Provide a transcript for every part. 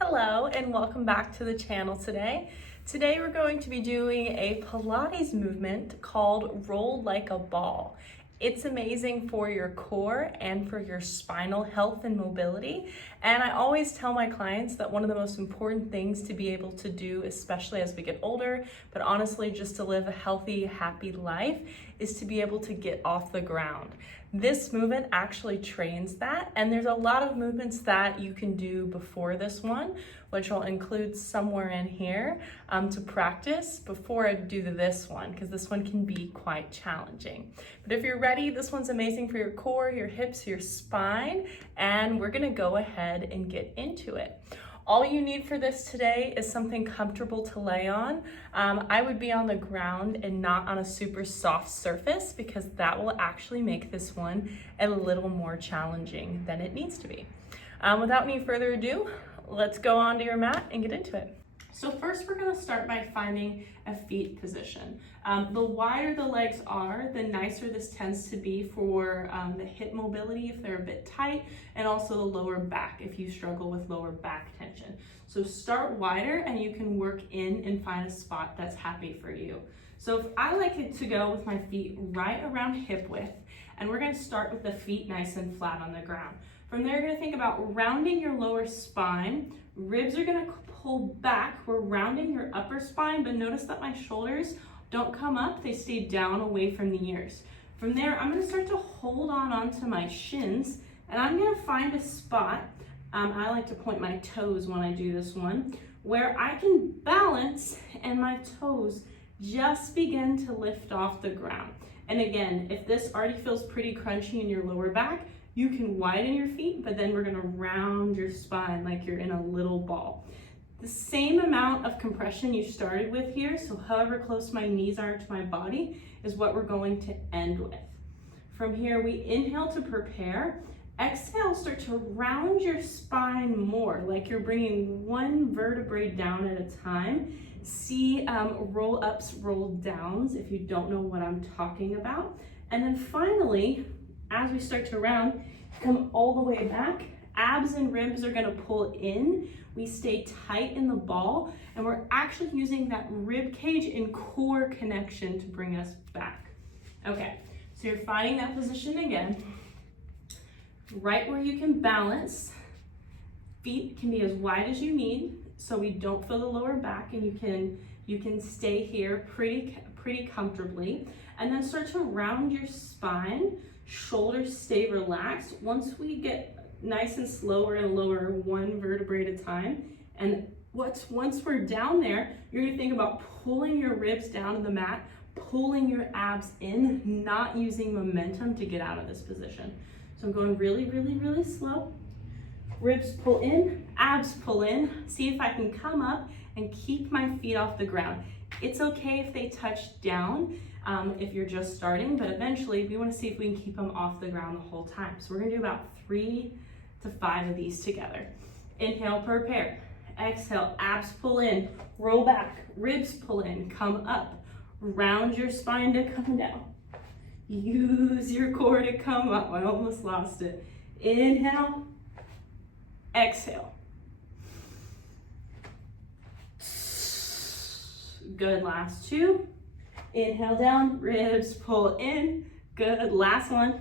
Hello and welcome back to the channel today. Today we're going to be doing a Pilates movement called Roll Like a Ball. It's amazing for your core and for your spinal health and mobility. And I always tell my clients that one of the most important things to be able to do, especially as we get older, but honestly just to live a healthy, happy life, is to be able to get off the ground. This movement actually trains that, and there's a lot of movements that you can do before this one, which I'll include somewhere in here to practice before I do this one, because this one can be quite challenging. But if you're ready, this one's amazing for your core, your hips, your spine, and we're gonna go ahead and get into it. All you need for this today is something comfortable to lay on. I would be on the ground and not on a super soft surface because that will actually make this one a little more challenging than it needs to be. Without any further ado, let's go onto your mat and get into it. So first we're gonna start by finding a feet position. The wider the legs are, the nicer this tends to be for the hip mobility if they're a bit tight, and also the lower back if you struggle with lower back tension. So start wider and you can work in and find a spot that's happy for you. So if I like it to go with my feet right around hip width, and we're gonna start with the feet nice and flat on the ground. From there, you're gonna think about rounding your lower spine. Ribs are gonna pull back. We're rounding your upper spine, but notice that my shoulders don't come up, they stay down away from the ears. From there, I'm gonna start to hold on onto my shins, and I'm gonna find a spot, I like to point my toes when I do this one, where I can balance and my toes just begin to lift off the ground. And again, if this already feels pretty crunchy in your lower back, you can widen your feet, but then we're gonna round your spine like you're in a little ball. The same amount of compression you started with here, so however close my knees are to my body, is what we're going to end with. From here, we inhale to prepare. Exhale, start to round your spine more, like you're bringing one vertebrae down at a time. See roll ups, roll downs, if you don't know what I'm talking about. And then finally, as we start to round, come all the way back. Abs and ribs are gonna pull in. We stay tight in the ball, and we're actually using that rib cage and core connection to bring us back. Okay, so you're finding that position again. Right where you can balance. Feet can be as wide as you need, so we don't feel the lower back, and you can stay here pretty comfortably. And then start to round your spine. Shoulders stay relaxed. Once we get nice and slower and lower one vertebrae at a time, and once we're down there, you're gonna think about pulling your ribs down to the mat, pulling your abs in, not using momentum to get out of this position. So I'm going really, really, really slow. Ribs pull in, abs pull in. See if I can come up and keep my feet off the ground. It's okay if they touch down if you're just starting, but eventually we want to see if we can keep them off the ground the whole time. So we're going to do about 3 to 5 of these together. Inhale, prepare. Exhale, abs pull in, roll back, ribs pull in, come up. Round your spine to come down. Use your core to come up. I almost lost it. Inhale, exhale. Good, last 2. Inhale down, ribs pull in. Good, last one.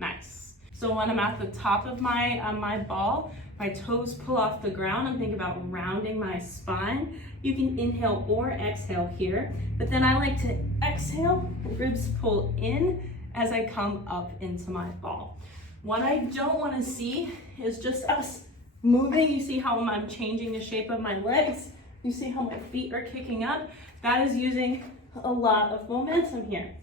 Nice. So when I'm at the top of my ball, my toes pull off the ground. I'm thinking about rounding my spine. You can inhale or exhale here, but then I like to exhale, ribs pull in as I come up into my ball. What I don't want to see is just us moving. You see how I'm changing the shape of my legs? You see how my feet are kicking up? That is using a lot of momentum here.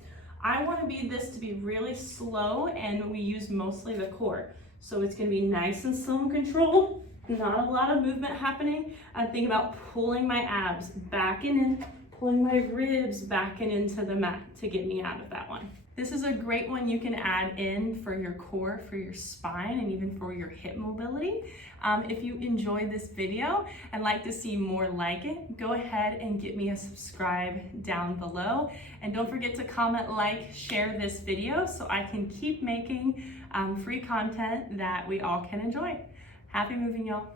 I want this to be really slow, and we use mostly the core. So it's gonna be nice and slow and controlled, not a lot of movement happening. I'm thinking about pulling my abs back and in, pulling my ribs back and into the mat to get me out of that one. This is a great one you can add in for your core, for your spine, and even for your hip mobility. If you enjoyed this video and like to see more like it, go ahead and get me a subscribe down below. And don't forget to comment, like, share this video so I can keep making free content that we all can enjoy. Happy moving, y'all.